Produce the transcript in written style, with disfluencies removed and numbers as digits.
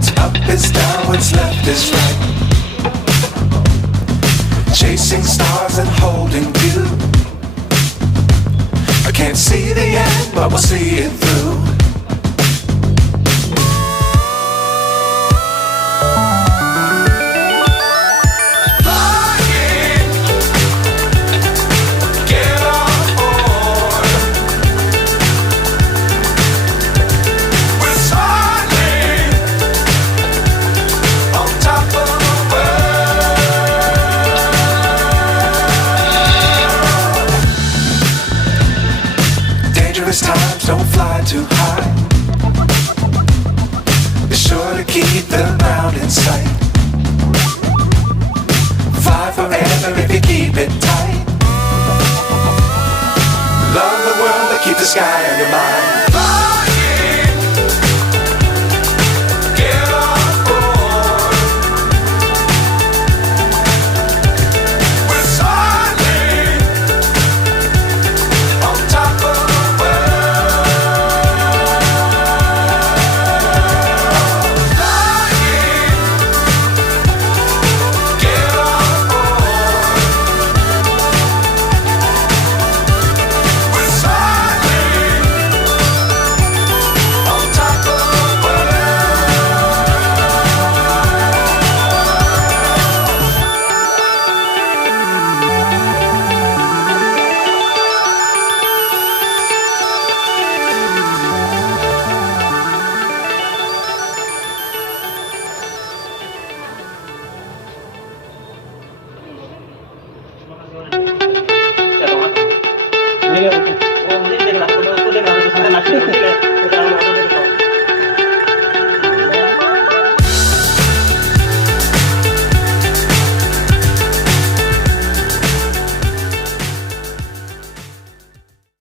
What's up is down, what's left is right. Chasing stars and holding you. I can't see the end, but we'll see it through. Times don't fly too high. Be sure to keep the ground in sight. Fly forever if you keep it tight. Love the world but keep the sky on your mind. Ini ya, mungkin dia nggak tahu, dia nggak tahu sampai mati.